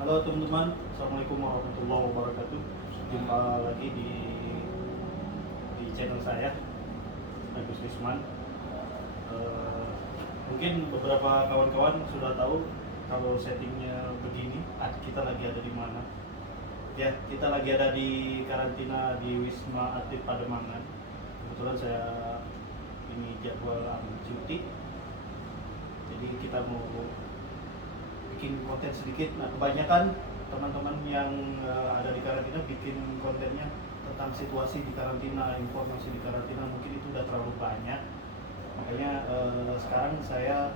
Halo teman-teman, Assalamualaikum warahmatullahi wabarakatuh. Jumpa lagi di channel saya, Agus Risman. Eh, Mungkin beberapa kawan-kawan sudah tahu kalau settingnya begini. Kita lagi ada di mana? Ya, kita lagi ada di karantina di Wisma Atlet Pademangan. Kebetulan saya ini jadwal ambil cuti, jadi kita mau bikin konten sedikit. Nah, kebanyakan teman-teman yang ada di karantina bikin kontennya tentang situasi di karantina, informasi di karantina, mungkin itu udah terlalu banyak. Makanya sekarang saya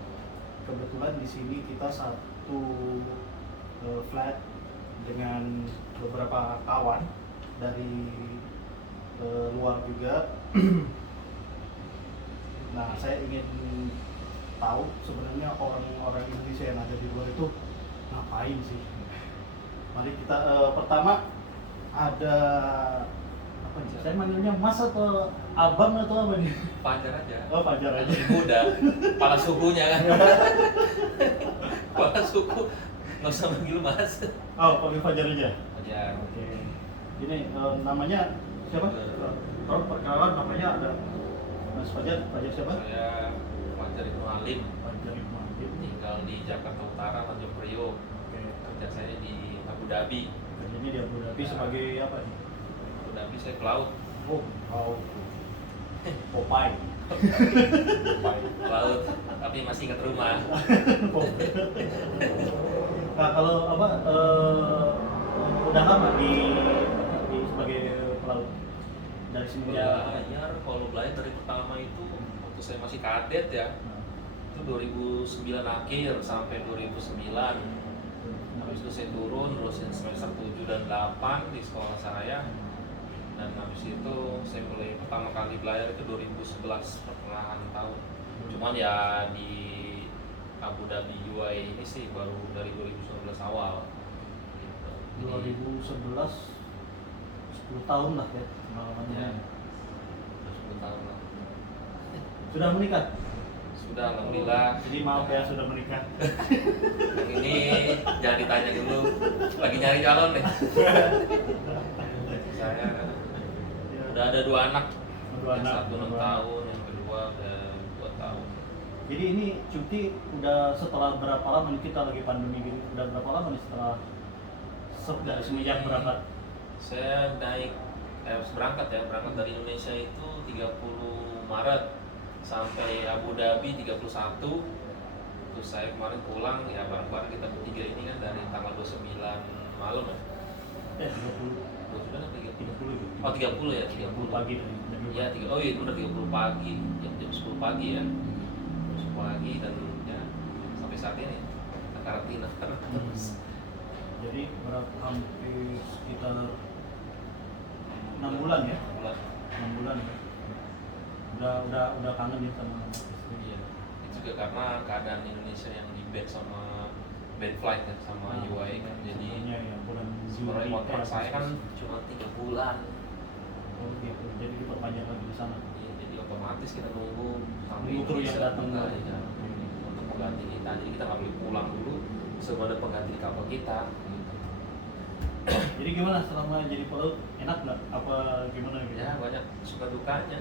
kebetulan di sini kita satu flat dengan beberapa kawan dari luar juga. Nah, saya ingin tahu sebenarnya orang-orang Indonesia yang ada di luar itu ngapain sih. Mari kita pertama ada apa nih? Saya manggilnya Mas atau Abang atau apa nih? Fajar aja. Oh, Fajar aja. Masih muda, kepala sukunya kan. Kepala suku nggak usah manggil Mas. Oh, panggil Fajar aja. Fajar. Oke. Ini namanya siapa? Kalau perkenalan namanya ada Mas Fajar. Fajar siapa? Saya Fajar Ibnu Alim, Fajar Ibnu Alim. tinggal di Jakarta Utara, Tanjung Priok. Oke. Kerja saya di Abu Dhabi. Kerjanya di Abu Dhabi sebagai apa nih? Abu Dhabi saya pelaut. Oh, wow. Popeye. Pelaut, tapi masih ingat rumah. Nah, kalau apa udah lama di sebagai pelaut dari semenjak Belajar, kalau belajar dari pertama itu waktu saya masih kadet ya, itu 2009 akhir sampai 2009. Habis itu saya turun, terusin semester 7 dan 8 di sekolah saya. Dan habis itu saya mulai pertama kali belajar itu 2011 pertengahan tahun. Cuman ya di Abu Dhabi UAE ini sih baru dari 2019 awal gitu. Jadi, 2011 10 tahun lah ya pengalamannya. ya, 10 tahun lah. Sudah menikah? Sudah, alhamdulillah. Jadi maaf ya sudah menikah. Yang ini jangan ditanya dulu, lagi nyari calon nih. Saya Ya, udah ada 2 anak, dua yang anak, satu 6 dua anak. tahun, yang kedua udah 2 tahun. Jadi ini cuti udah setelah berapa lama nih, kita lagi pandemi gini? Udah berapa lama nih setelah dari semenjak berangkat? Saya berangkat dari Indonesia itu 30 Maret sampai Abu Dhabi 31. Terus saya kemarin pulang ya bareng-bareng kita bertiga ini kan dari tanggal 29 malam ya. 30 29 atau 30? 30 itu. Oh 30 ya, 30 pagi dari Iya, oh iya benar 30 pagi, jam 10 pagi ya. Jam 10 pagi dan ya sampai saat ini kita karantina terus. Jadi hampir sekitar 6 bulan ya? Bulan. 6 bulan ya? Udah kangen ya sama istri? Iya. Itu juga karena keadaan Indonesia yang di ban sama ban flight ya sama UAE kan. Jadi sebenarnya ya bulan sebenarnya Juli kontrak saya kan cuma 3 bulan. Oh gitu, jadi diperpanjang lagi di sana. Iya, jadi otomatis kita nunggu sampai Nunggu kru yang Indonesia datang enggak, lagi. ya, untuk mengganti kita. Jadi kita nggak boleh pulang dulu sebelum ada pengganti di kapal kita. Gitu. Jadi gimana selama jadi pelaut, enak nggak? Apa gimana gitu? Ya banyak suka dukanya.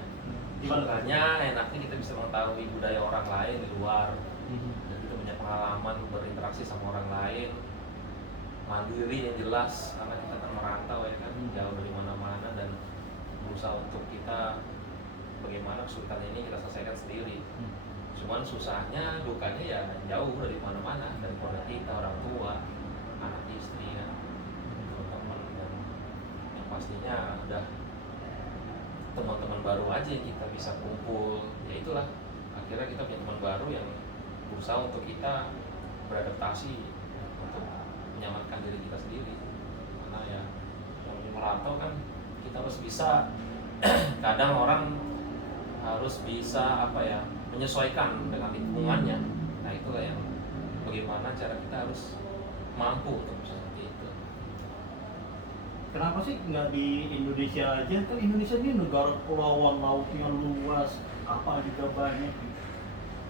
Gimana? Sukanya enaknya kita bisa mengetahui budaya orang lain di luar. Dan kita punya pengalaman berinteraksi sama orang lain, mandiri yang jelas karena kita kan merantau ya kan, jauh dari mana-mana dan berusaha untuk kita bagaimana kesulitan ini kita selesaikan sendiri. Cuman susahnya, dukanya ya jauh dari mana-mana, dari keluarga kita, orang tua, anak istri kan, teman-teman, dan yang pastinya udah teman-teman baru aja yang kita bisa kumpul. Ya itulah, akhirnya kita punya teman baru yang berusaha untuk kita beradaptasi untuk menyamarkan diri kita sendiri. Karena ya yang merantau kan kita harus bisa kadang orang harus bisa menyesuaikan dengan lingkungannya. Nah itulah yang bagaimana cara kita harus mampu untuk bisa seperti itu. Kenapa sih nggak di Indonesia aja? Kan Indonesia ini negara kepulauan, lautnya luas, kapal juga banyak.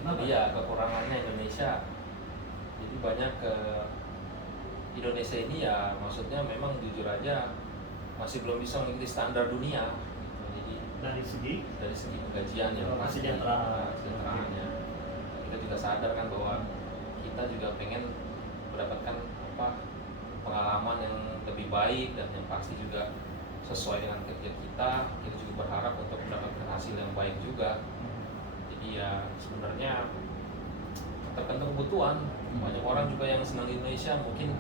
Kenapa? Iya, kekurangannya Indonesia. Jadi banyak Indonesia ini ya maksudnya memang jujur aja masih belum bisa mengikuti standar dunia gitu. Jadi dari segi penggajian ya kesejahteraannya kita juga sadar kan bahwa kita juga pengen mendapatkan pengalaman yang lebih baik dan yang pasti juga sesuai dengan kerja kita juga berharap untuk mendapatkan hasil yang baik juga. Jadi ya sebenarnya tergantung kebutuhan. Banyak orang juga yang senang di Indonesia mungkin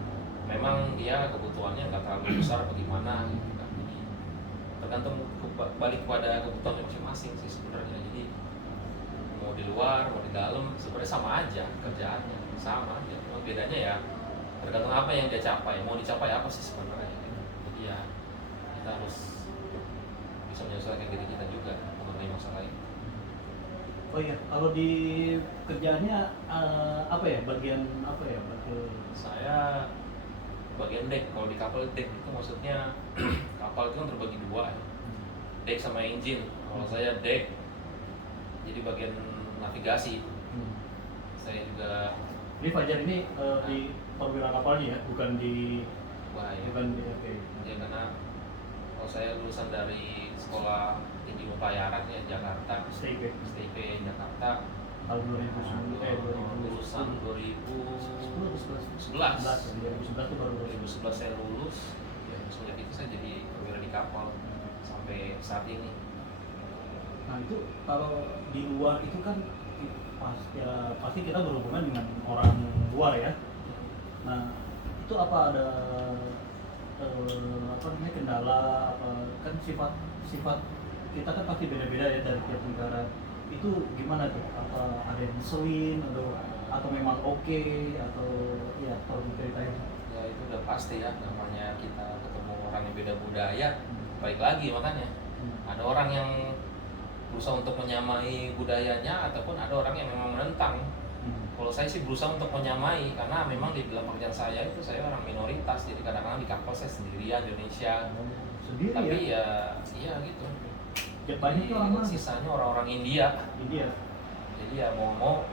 memang dia kebutuhannya nggak terlalu besar bagaimana gitu kan. Jadi tergantung balik kepada kebutuhan masing-masing sih sebenarnya. Jadi mau di luar mau di dalam sebenarnya sama aja kerjaannya, sama aja. Cuma bedanya ya tergantung apa yang dia capai, mau dicapai apa sih sebenarnya gitu. Jadi ya kita harus bisa menyesuaikan diri kita juga mengenai masalah ini. Oh iya, kalau di kerjaannya apa ya, bagian apa ya? Saya bagian deck. Kalau di kapal deck itu maksudnya kapal itu kan terbagi dua ya. Deck sama engine. Kalau saya deck, jadi bagian navigasi. Saya juga. Ini Fajar ini di perwira kapalnya ya, bukan di okay. Ya karena kalau saya lulusan dari sekolah tinggi pelayaran ya Jakarta, STIP Jakarta tahun 2011 lulusan 2011 itu baru 2011 saya lulus ya, sejak itu saya jadi perwira di kapal sampai saat ini. Nah itu kalau di luar itu kan pasti kita berhubungan dengan orang luar ya. Nah itu apa ada kendala apa, kan sifat kita kan pasti beda-beda ya dari tiap negara. Itu gimana tuh? Apa ada yang ngeselin atau memang oke atau ya kalau diceritain? Ya itu udah pasti ya, namanya kita ketemu orang yang beda budaya, baik lagi makanya. Ada orang yang berusaha untuk menyamai budayanya ataupun ada orang yang memang menentang. Kalau saya sih berusaha untuk menyamai karena memang di dalam pekerjaan saya itu saya orang minoritas, jadi kadang-kadang di kapal saya sendirian Indonesia. Tapi ya iya gitu. Banyak tuh orang mana? Sisanya orang-orang India. Jadi ya mau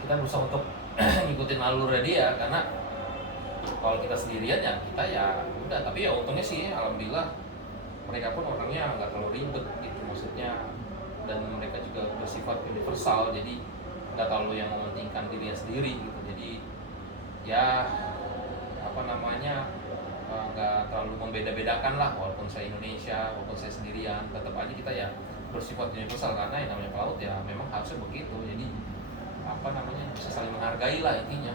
kita berusaha untuk ngikutin alurnya dia karena kalau kita sendirian ya kita ya udah. Tapi ya untungnya sih alhamdulillah mereka pun orangnya nggak terlalu ribet gitu maksudnya, dan mereka juga bersifat universal jadi nggak terlalu yang mementingkan dirinya sendiri gitu. Jadi ya nggak terlalu membeda-bedakan lah, walaupun saya Indonesia walaupun saya sendirian tetap aja kita ya bersifat universal karena yang namanya pelaut ya memang harusnya begitu. Jadi bisa saling menghargai lah intinya.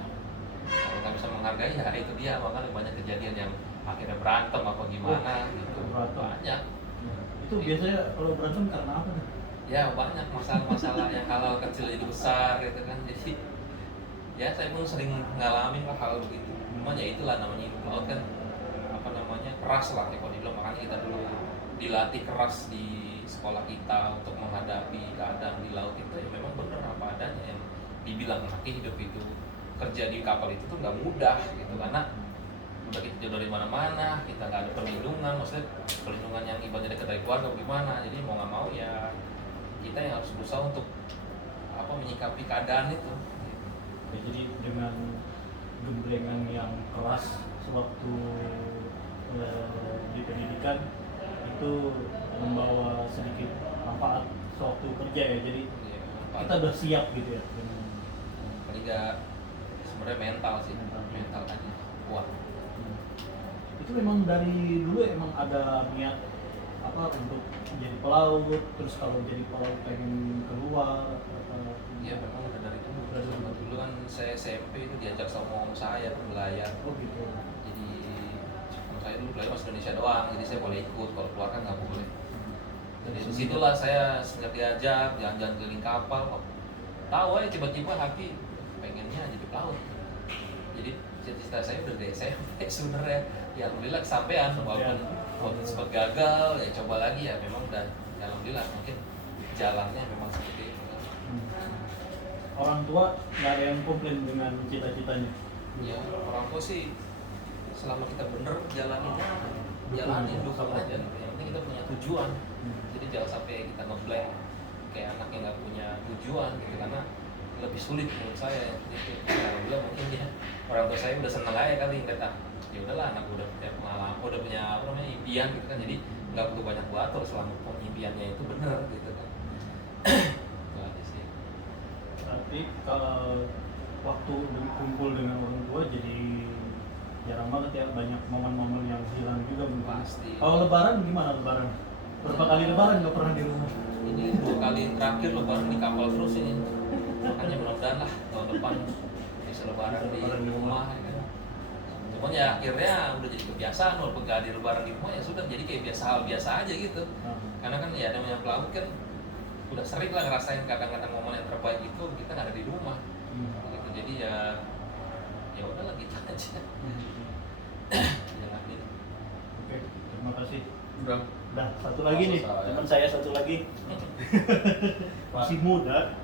Kalau nggak bisa menghargai ya itu dia, makanya banyak kejadian yang akhirnya berantem apa gimana gitu. Banyak. Itu biasanya kalau berantem karena apa? Ya banyak masalah-masalah yang hal kecil jadi besar gitu kan. Jadi ya saya pun sering ngalamin lah hal begitu. Cuman ya itulah namanya hidup laut kan keras lah ya kalau dibilang, makanya kita dulu dilatih keras di sekolah kita untuk menghadapi keadaan di laut itu ya memang benar apa adanya yang dibilang hidup itu kerja di kapal itu tuh nggak mudah gitu karena udah kita jauh dari mana-mana, kita nggak ada perlindungan, maksudnya perlindungan yang ibaratnya dekat dari keluarga bagaimana, jadi mau nggak mau ya kita yang harus berusaha untuk menyikapi keadaan itu. Ya, jadi dengan gemblengan yang keras sewaktu di pendidikan itu membawa sedikit manfaat sewaktu kerja ya, jadi ya, kita udah siap gitu ya. Paling nggak sebenarnya mental sih, mental aja kuat. Itu memang dari dulu emang ada niat untuk jadi pelaut, terus kalau jadi pelaut pengen keluar Iya memang udah dari dulu. Dulu kan saya SMP itu diajak sama om saya berlayar. Oh gitu. Jadi om saya dulu berlayar masih Indonesia doang, jadi saya boleh ikut, kalau keluar kan nggak boleh. Jadi disitulah saya sejak diajak jalan-jalan keliling kapal. Tahu aja tiba-tiba hati pengennya jadi pelaut. Jadi cita-cita saya udah dari SMP sebenarnya. Ya alhamdulillah kesampaian, walaupun sempat gagal ya coba lagi ya memang udah ya, alhamdulillah mungkin jalannya memang seperti itu. Orang tua nggak ada yang komplain dengan cita-citanya? Ya orang tua sih selama kita bener jalanin dukung aja. Yang penting kita punya tujuan. Jadi jangan sampai kita ngeblank kayak anak yang nggak punya tujuan gitu, karena lebih sulit menurut saya gitu. Karena juga mungkin ya orang tua saya udah seneng aja kali ngeliat ya udahlah anak udah punya pengalaman, udah punya apa namanya impian gitu kan, jadi nggak perlu banyak beratur selama impiannya itu bener gitu kan. Itu aja sih. Tapi kalau waktu kumpul dengan orang tua jadi jarang banget ya, banyak momen-momen yang hilang juga mungkin. Pasti. Kalau lebaran gimana lebaran? Berapa kali lebaran nggak pernah di rumah? Ini 2 kali terakhir lebaran di kapal terus ini, makanya mudah-mudahan lah tahun depan bisa lebaran di rumah ya kan. Cuman ya akhirnya udah jadi kebiasaan, walaupun gak di lebaran di rumah ya sudah jadi kayak biasa, hal biasa aja gitu. Karena kan ya namanya pelaut kan udah sering lah ngerasain kadang-kadang momen yang terbaik itu kita nggak ada di rumah gitu. Jadi ya udahlah gitu aja. Jalanin. Oke, terima kasih. Udah. Nah, satu lagi nih, teman saya satu lagi masih muda,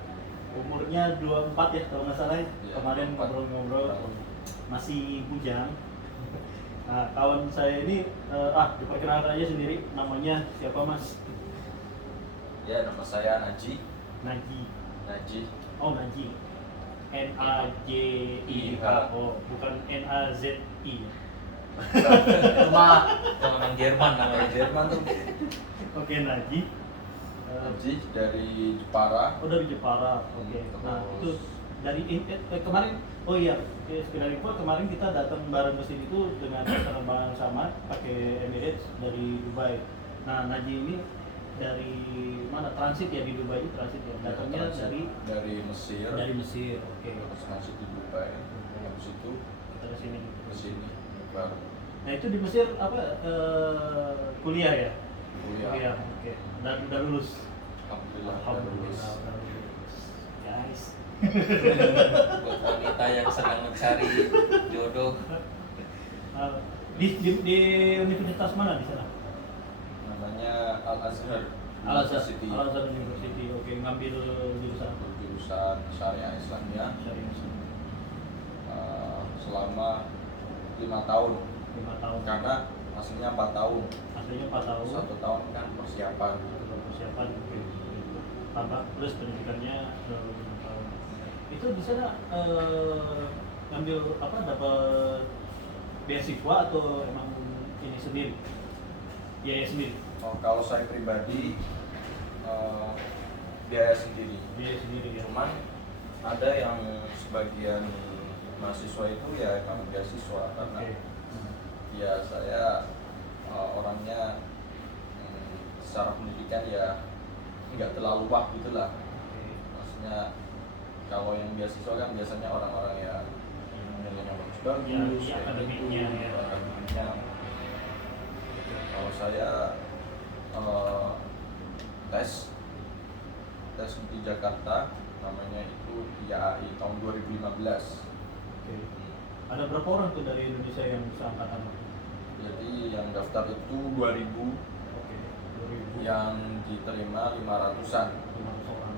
umurnya 24 ya kalau nggak salah. Iya, Kemarin 24. ngobrol-ngobrol masih bujang. Nah, kawan saya ini diperkenalkan aja sendiri, namanya siapa Mas? Ya, nama saya Naji. Naji. Naji. Oh, Naji. Naji. Oh, bukan Nazi. Cuma Orang Jerman namanya. Jerman tuh. Oke, Naji. Naji dari Jepara. Oh, dari Jepara. Oke. Nah, itu dari kemarin. Oh iya, sekedar info, kemarin kita datang bareng ke sini tuh dengan penerbangan sama pakai Emirates dari Dubai. Nah, Naji ini dari mana? Transit ya di Dubai itu transit ya. Datangnya dari Mesir. dari Mesir. Oke. Terus transit di Dubai. Habis itu Kita ke sini. ke sini baru Nah, itu di Mesir apa kuliah ya? kuliah. Oke. Dan udah lulus. Alhamdulillah. udah lulus. Udah lulus. Guys. Buat wanita yang sedang mencari jodoh. Di universitas mana di sana? Namanya Al Azhar. University. Al Azhar University. Oke, ngambil jurusan Jurusan Syariah Islamiyah. Syariah Islam. Selama 5 tahun. 5 tahun. Karena aslinya 4 tahun. Aslinya 4 tahun. 1 tahun kan persiapan. Persiapan. Oke. Tambah plus pendidikannya 5 tahun. Itu di sana ngambil apa, dapat beasiswa atau emang ini sendiri? Biaya sendiri. Oh, kalau saya pribadi biaya sendiri. Biaya sendiri ya. Cuman ada yang sebagian mahasiswa itu ya emang beasiswa karena Oke. ya saya orangnya secara pendidikan ya nggak terlalu wah gitulah. Oke. Maksudnya kalau yang beasiswa kan biasanya orang-orang yang nilainya bagus-bagus, Ya, kayak akademiknya, gitu, ya. akademiknya. Kalau saya tes di Jakarta, namanya itu IAI tahun 2015. Oke. Ada berapa orang tuh dari Indonesia yang seangkatan? Jadi yang daftar itu 2000, Oke. 2000. yang diterima 500-an. 500 orang.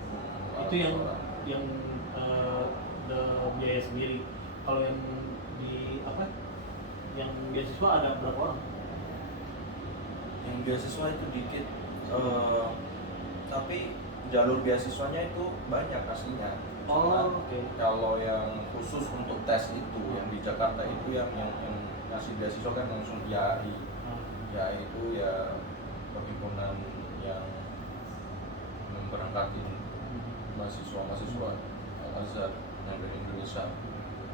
500 Itu yang orang. yang biaya sendiri. Kalau yang di apa? Yang beasiswa ada berapa orang? Yang beasiswa itu dikit, tapi jalur beasiswanya itu banyak aslinya. Cuman oke. kalau yang khusus untuk tes itu yang di Jakarta itu yang ngasih beasiswa kan langsung IAI. IAI itu ya perhimpunan yang memberangkatin mahasiswa Al Azhar yang dari Indonesia.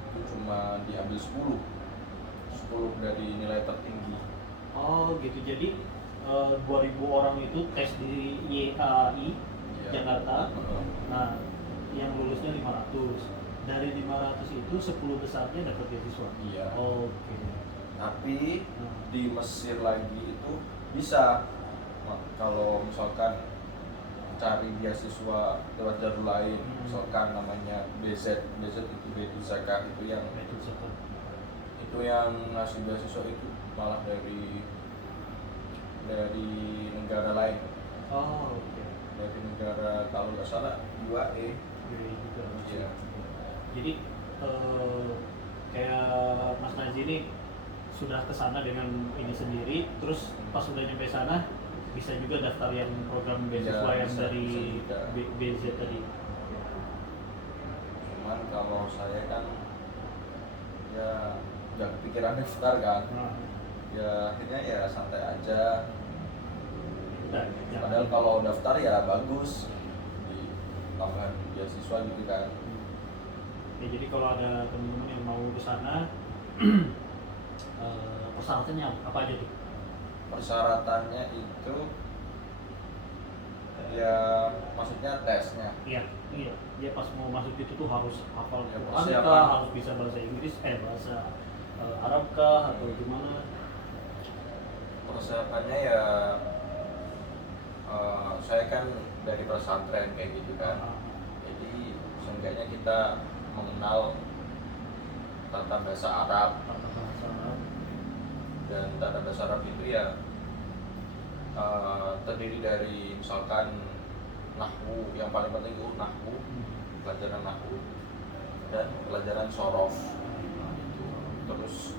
Itu cuma diambil 10 dari nilai tertinggi. Oh gitu, jadi 2000 orang itu tes di IAI Iya. Jakarta. Nah, yang lulusnya 500. Dari 500 itu 10 besarnya dapat beasiswa. Iya. Oke. Tapi Nah, di Mesir lagi itu bisa kalau misalkan cari beasiswa lewat jalur lain, misalkan namanya BZ itu Bedu Zakat itu yang betul satu. itu yang ngasih beasiswa itu malah dari negara lain, Oh, oke. dari negara kalau nggak salah UAE. Jadi juga. Iya. Jadi kayak Mas Naji ini sudah ke sana dengan ini sendiri, terus pas sudah nyampe sana bisa juga daftar yang program beasiswa Iya, yang bisa dari juga. BZ tadi. kalau saya kan ya nggak kepikiran daftar kan, Nah, ya akhirnya ya santai aja. udah, jangan. Padahal kalau daftar ya bagus di tambahan beasiswa gitu kan. Ya, jadi kalau ada teman-teman yang mau ke sana, persyaratannya apa aja tuh? Persyaratannya itu ya maksudnya tesnya. Iya, iya. Dia pas mau masuk itu tuh harus hafal Ya, Quran persiapan. kah, harus bisa bahasa Inggris, bahasa Arab kah, atau gimana? Persiapannya ya saya kan dari pesantren kayak gitu kan. Ah, Jadi seenggaknya kita mengenal tata bahasa Arab, tata bahasa Arab. dan tata bahasa Arab itu ya terdiri dari misalkan nahwu, yang paling penting itu nahwu, pelajaran nahwu dan pelajaran sorof gitu. Terus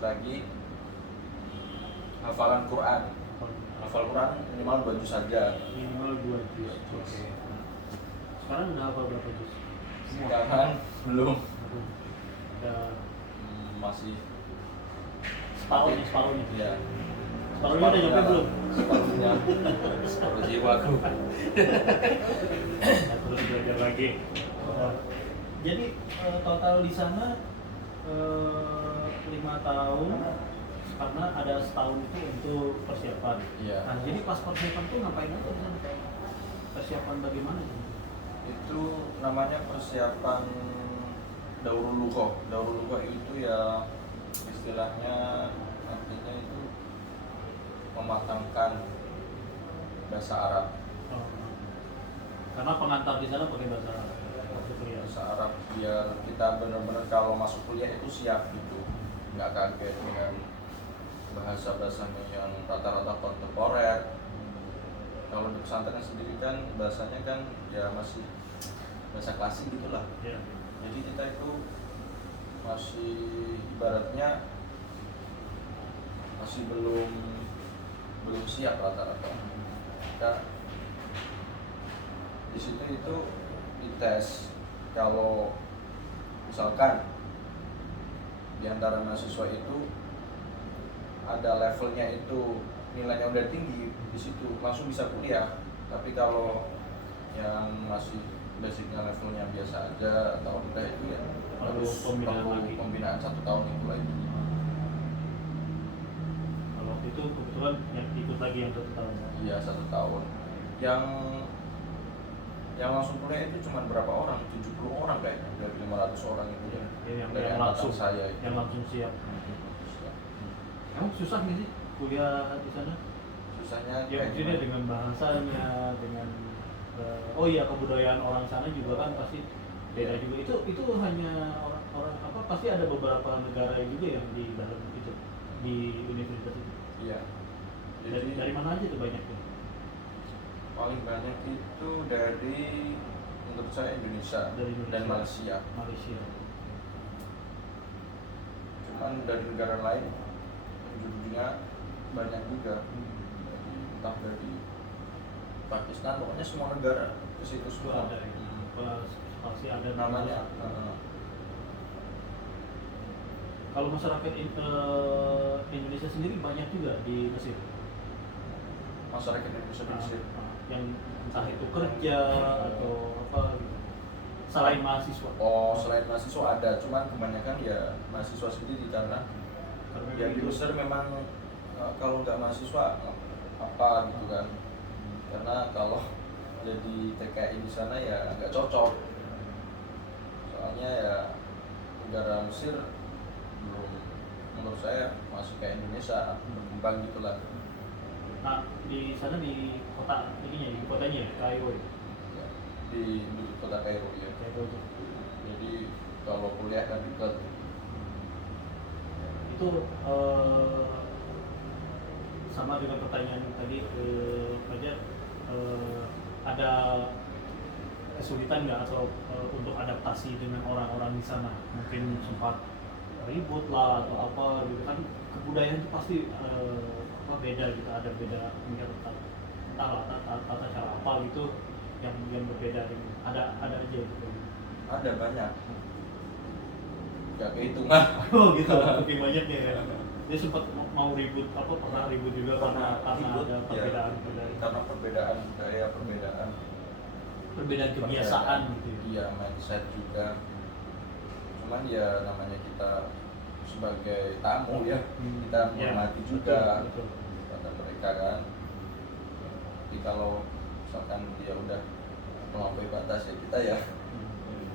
lagi hafalan Quran. Hafal Quran minimal 2 juz saja. Minimal 2 juz. Oke. Sekarang udah hafal berapa juz? Sekarang belum, Udah masih separuhnya, separuhnya. ya. Separuhnya udah nyampe belum? Separuhnya. Separuh jiwaku. Nah, terus belajar lagi. Jadi total di sana 5 tahun, karena ada setahun itu untuk persiapan. Iya. Nah, jadi pas persiapan tuh ngapain aja di sana? Persiapan bagaimana? Itu namanya persiapan daurul lughah. Daurul lughah itu ya istilahnya artinya itu mematangkan bahasa Arab. Oh, karena pengantar di sana pakai bahasa Arab. Waktu kuliah. Bahasa Arab biar kita benar-benar kalau masuk kuliah itu siap gitu, nggak kaget dengan bahasa-bahasanya yang rata-rata kontemporer. Kalau di pesantren sendiri kan bahasanya kan ya masih bahasa klasik gitulah. Ya. Jadi kita itu masih ibaratnya masih belum siap rata-rata. Kita di situ itu dites. Kalau misalkan di antara mahasiswa itu ada levelnya itu nilainya udah tinggi, di situ langsung bisa kuliah. Tapi kalau yang masih basicnya levelnya biasa aja atau udah itu ya harus pembinaan lagi. pembinaan 1 tahun itu lagi. Kalau waktu itu kebetulan yang ikut lagi yang 1 tahun. Iya 1 tahun. Yang langsung kuliah itu cuma berapa orang? 70 orang kayaknya dari 500 orang itu ya. Yang Dari angkatan langsung saya itu. yang langsung siap. Emang susah nggak sih kuliah di sana? Susahnya Ya kayak maksudnya gimana? dengan bahasanya, dengan oh iya kebudayaan orang sana juga kan pasti beda juga. Itu hanya orang apa, pasti ada beberapa negara juga yang di dalam itu di universitas itu. Iya. Dari mana aja tuh banyaknya? Paling banyak itu dari menurut saya Indonesia, Dari Indonesia dan Malaysia. Malaysia. Cuman dari negara lain ujung-ujungnya banyak juga. Entah dari Pakistan, pokoknya semua negara ke situ Itu semua. ada ya. Pasti ada Namanya Kalau masyarakat Indonesia sendiri banyak juga di Mesir. masyarakat Indonesia di Mesir. Yang entah itu kerja atau apa gitu. Selain mahasiswa. Oh, selain mahasiswa ada, cuman kebanyakan ya mahasiswa sendiri karena ya di Mesir memang kalau nggak mahasiswa apa gitu kan. Karena kalau jadi TKI di sana ya nggak cocok. Soalnya ya negara Mesir belum, menurut saya masih kayak Indonesia, berkembang gitulah. Nah, di sana di kota ininya, di kotanya Kairo ya. Ya, di kota Kairo ya. Kairo itu. Jadi kalau kuliah kan dekat. Itu sama dengan pertanyaan tadi Fajar, ada kesulitan nggak atau untuk adaptasi dengan orang-orang di sana? Mungkin sempat ribut lah atau apa gitu kan, kebudayaan itu pasti beda gitu, ada beda entahlah tata cara apa gitu. yang berbeda ini? Ada aja gitu. Ada banyak. Gak kehitungan. Oh gitu, lebih banyak ya. Dia sempat mau ribut pernah ribut juga karena Ribut, ada perbedaan ya, budaya. karena perbedaan budaya, Perbedaan kebiasaan gitu ya. Iya, mindset juga. Cuman ya namanya kita sebagai tamu ya, kita Ya, menghormati juga betul. pada mereka kan. Tapi kalau misalkan dia udah melampaui batas ya kita ya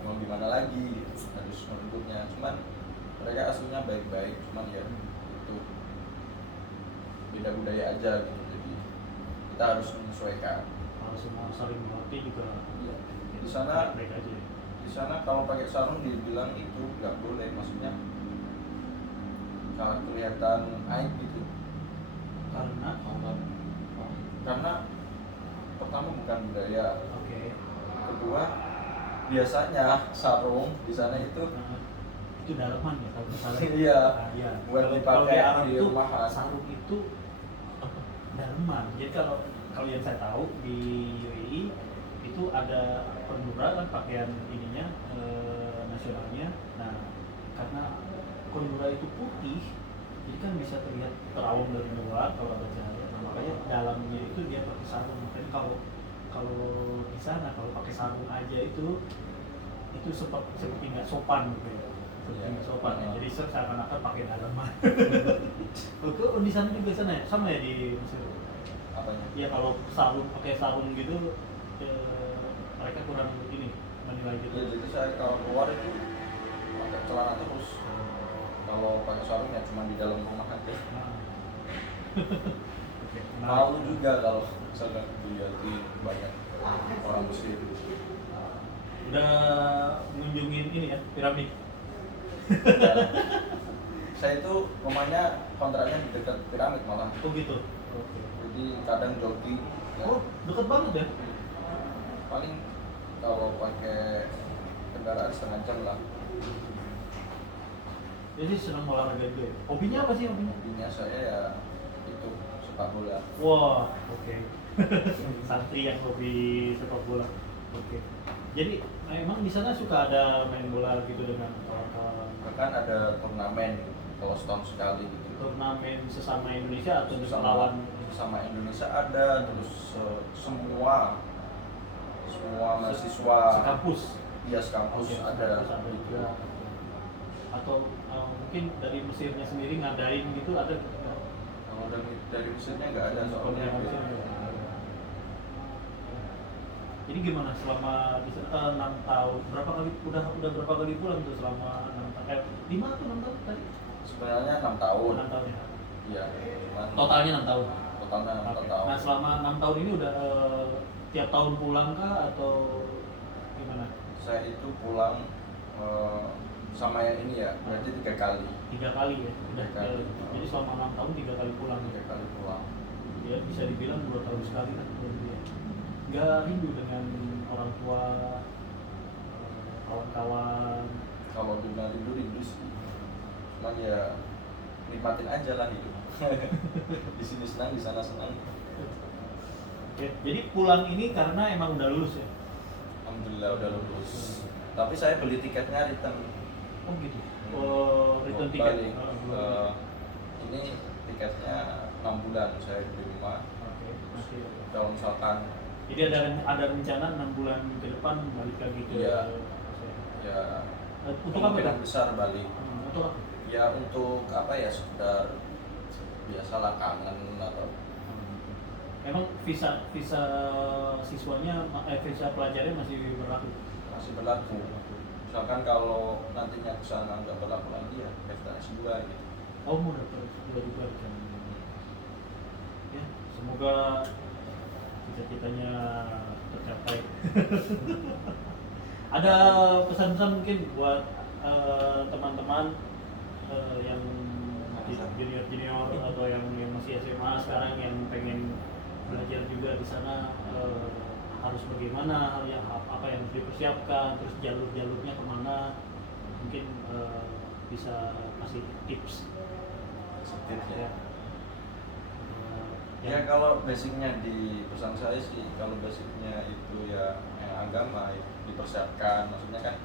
mau gimana lagi, harus menurutnya. Cuman mereka aslinya baik-baik, cuman ya itu beda budaya aja gitu, jadi kita harus menyesuaikan. Kalau semua saling mengerti juga Iya. Di sana baik aja ya. di sana kalau pakai sarung dibilang itu nggak boleh, maksudnya kalau kelihatan aib gitu. Karena pertama bukan budaya, Oke. kedua biasanya sarung di sana itu Itu dalaman ya kalau misalnya. Iya. Iya. Buat Kalau dipakai di Arab di itu rumahan. sarung itu dalaman. Jadi kalau yang saya tahu di UAE itu ada kondura kan pakaian ininya nasionalnya. Nah, karena kondura itu putih, jadi kan bisa terlihat terawang dari luar kalau ada cahaya. Nah, makanya dalamnya itu dia pakai sarung. Makanya kalau di sana kalau pakai sarung aja itu seperti nggak sopan gitu ya. Seperti nggak sopan ya. Jadi seakan-akan pakai dalaman. Betul, di sana juga sana ya, sama ya di Mesir. Apanya? Ya kalau pakai sarung gitu mereka kurang ini menilai gitu. Ya, jadi saya kalau keluar itu pakai celana terus. Kalau pakai sarung ya cuma di dalam rumah aja. Nah. Oke, Malu juga kalau misalkan dilihatin banyak orang Mesir. Udah ngunjungin ini ya, piramid. Saya itu rumahnya kontraknya di dekat piramid malah. Oh gitu. Oke. Jadi kadang jogging. Ya. Oh, dekat banget ya. Paling kalau pakai kendaraan setengah jam lah. Jadi senang olahraga juga ya. Hobinya apa sih hobinya? Hobinya saya ya itu sepak bola. Wah, oke. Santri yang hobi sepak bola. Oke. Jadi emang di sana suka ada main bola gitu dengan kawan-kawan. Bahkan ada turnamen kalau setahun sekali gitu. Turnamen sesama Indonesia atau Sama lawan sama Indonesia ada, terus semua mahasiswa sekampus. iya sekampus Oke, ada sekampus ada gitu. juga. Atau mungkin dari Mesirnya sendiri ngadain gitu ada nggak? Kalau dari Mesirnya nggak ada soalnya. Pernyataan Mesir nggak ada. Jadi gimana selama di sana 6 tahun berapa kali udah berapa kali pulang tuh selama 6 tahun 5 atau 6 tahun tadi? Sebenarnya 6 tahun. 6 tahun ya. Iya. cuman Totalnya 6 tahun. Totalnya 6 Oke. tahun. Nah, selama 6 tahun ini udah tiap tahun pulang kah atau gimana? Saya itu pulang sama yang ini ya, berarti 3 kali. 3 kali ya. Udah. 3 kali. Jadi selama 6 tahun 3 kali pulang. 3 kali pulang. Ya bisa dibilang 2 tahun sekali kan berarti ya. Nggak rindu dengan orang tua, kawan-kawan. Kalau rindu sih. Cuman ya nikmatin aja lah hidup. Di sini senang, di sana senang. Oke, jadi pulang ini karena emang udah lulus ya? Alhamdulillah udah lulus. Tapi saya beli tiketnya return. Oh gitu. Oh, return tiket. Balik. Ini tiketnya 6 bulan saya di rumah. Oke, masih. Kalau misalkan Jadi ada rencana 6 bulan ke depan balik lagi ke Iya. ya Untuk apa kemungkinan ya? besar balik. Untuk apa? Ya untuk apa ya, sekedar biasalah kangen atau Emang visa siswanya visa pelajarnya masih berlaku? masih berlaku. Misalkan kalau nantinya kesana nggak berlaku lagi ya daftar S2 gitu. Oh, mau dapat juga kan. Ya, semoga cita-citanya tercapai. Ada pesan-pesan mungkin buat teman-teman yang junior atau yang masih SMA sekarang yang pengen belajar juga di sana harus bagaimana, apa yang harus dipersiapkan, terus jalurnya kemana, mungkin bisa kasih tips. Sedikit Ya. ya. Ya kalau basicnya di pesan saya sih, kalau basicnya itu ya yang agama dipersiapkan, maksudnya kan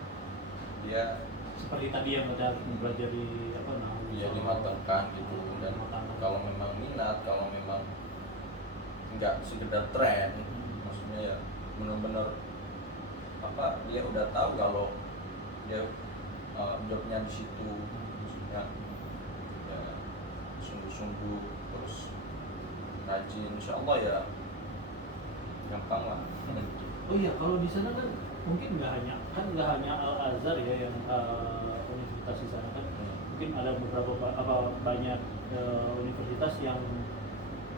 dia seperti tadi yang udah belajar di apa namanya? ya dimatangkan gitu, dan kalau memang minat, kalau memang nggak sekedar tren, maksudnya ya benar-benar apa dia udah tahu kalau dia jobnya di situ, maksudnya ya sungguh-sungguh terus rajin, insya Allah ya gampang lah. Oh iya, kalau di sana kan mungkin nggak hanya Al Azhar ya yang universitas di sana kan, mungkin ada beberapa banyak universitas yang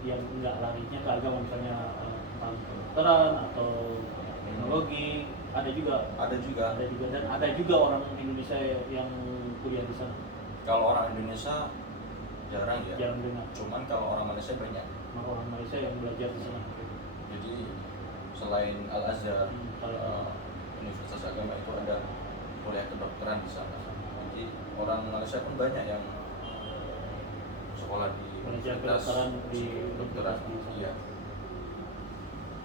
nggak larinya ke agama, misalnya tentang kedokteran atau teknologi, ada juga dan ada juga orang Indonesia yang kuliah di sana. Kalau orang Indonesia jarang ya, Jarang dengar. cuman kalau orang Malaysia banyak. Orang Malaysia yang belajar di sana. Jadi selain Al Azhar, Universitas Agama itu ada kuliah kedokteran di sana. Jadi orang Malaysia pun banyak yang sekolah di Belajar Universitas kedokteran di kedokteran. universitas. Iya.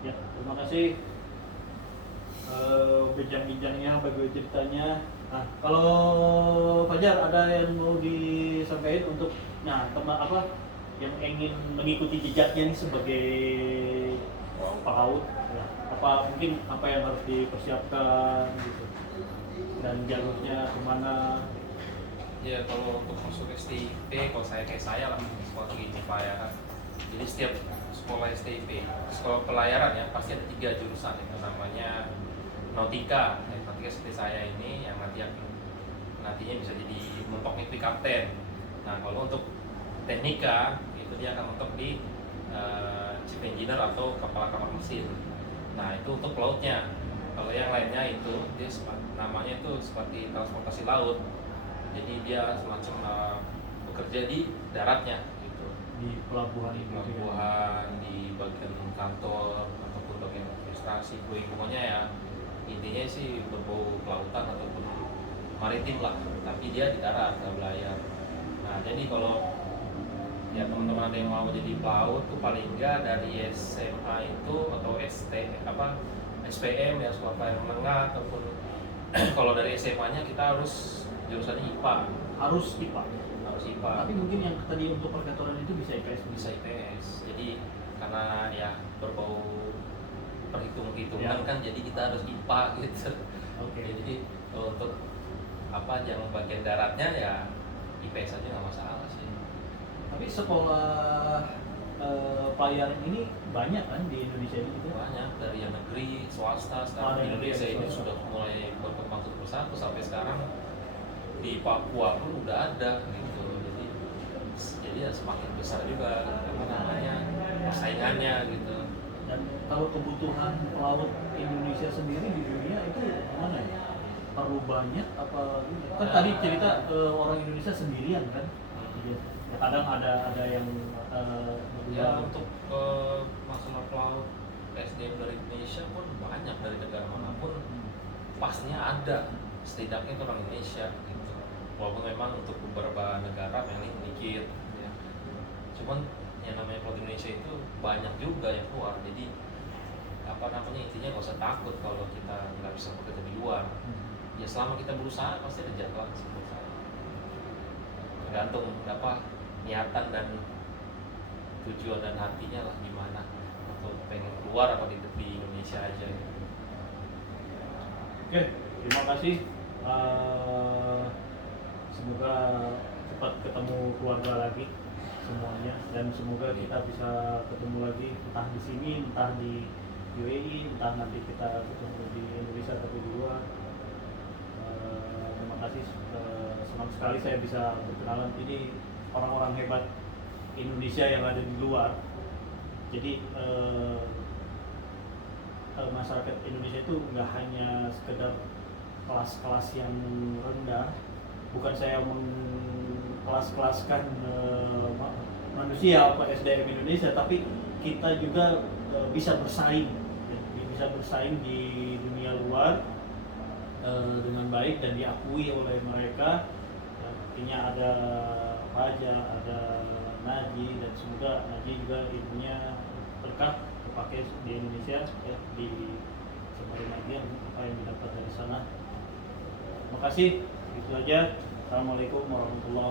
Ya, terima kasih bincang-bincangnya, bagi ceritanya. Nah, kalau Fajar ada yang mau disampaikan untuk teman apa yang ingin mengikuti jejaknya nih sebagai pelaut, ya, apa mungkin apa yang harus dipersiapkan gitu dan jalurnya kemana? Ya kalau untuk masuk STIP, kalau saya kayak saya lah sekolah tinggi pelayaran. Jadi setiap sekolah STIP, sekolah pelayaran ya pasti ada 3 jurusan, itu namanya nautika. Nautika seperti saya ini yang nantinya bisa jadi mentok di kapten. Nah kalau untuk teknika itu dia akan mentok di chief engineer atau kepala kamar mesin. Nah itu untuk pelautnya. Kalau yang lainnya itu dia namanya itu seperti transportasi laut. Jadi dia semacam bekerja di daratnya gitu. Di pelabuhan, di bagian kantor ataupun bagian administrasi, pokoknya ya intinya sih berbau kelautan ataupun maritim lah, tapi dia di darat, nggak belayar. Nah jadi kalau ya teman-teman ada yang mau jadi pelaut tuh paling enggak dari SMA itu atau SPM ya, sekolah pelayaran menengah, ataupun kalau dari SMA-nya kita harus jurusannya IPA. Harus IPA. Tapi mungkin yang tadi untuk perkantoran itu bisa IPS. Bisa IPS. Jadi karena ya berbau perhitungan kan, jadi kita harus IPA gitu. Oke. Jadi untuk yang bagian daratnya ya IPS aja nggak masalah sih. Tapi sekolah pelayaran ini banyak kan di Indonesia ini gitu? Banyak, dari yang negeri, swasta. Sekarang di Indonesia ini sudah mulai berkembang satu persatu, sampai sekarang di Papua pun udah ada gitu. Jadi ya semakin besar juga persaingannya gitu. Dan kalau kebutuhan pelaut Indonesia sendiri di dunia itu mana ya? Perlu banyak apa? Kan tadi cerita orang Indonesia sendirian kan? Ya, kadang ada yang ya untuk masalah pelaut SDM dari Indonesia pun banyak, dari negara manapun pastinya ada setidaknya itu orang Indonesia gitu. Walaupun memang untuk beberapa negara memang dikit ya. Cuman yang namanya pelaut Indonesia itu banyak juga yang keluar. Jadi intinya nggak usah takut kalau kita nggak bisa bekerja di luar. Ya selama kita berusaha pasti ada jalan sebut saya. Tergantung niatan dan tujuan dan hatinya lah gimana, untuk pengen keluar apa di Indonesia aja. Oke, terima kasih. Semoga cepat ketemu keluarga lagi semuanya, dan semoga kita bisa ketemu lagi entah di sini, entah di UAE, entah nanti kita ketemu di Indonesia atau di luar. Terima kasih, senang sekali saya bisa berkenalan. Ini orang-orang hebat Indonesia yang ada di luar. Jadi masyarakat Indonesia itu nggak hanya sekedar kelas-kelas yang rendah. Bukan saya mengkelas-kelaskan manusia apa SDM Indonesia, tapi kita juga bisa bersaing di dunia luar dengan baik dan diakui oleh mereka. sepertinya ada apa aja, ada Naji, dan semoga Naji juga ilmunya berkah terpakai di Indonesia ya, di sebagai bagian apa yang didapat dari sana. Terima kasih, itu aja. Assalamualaikum warahmatullahi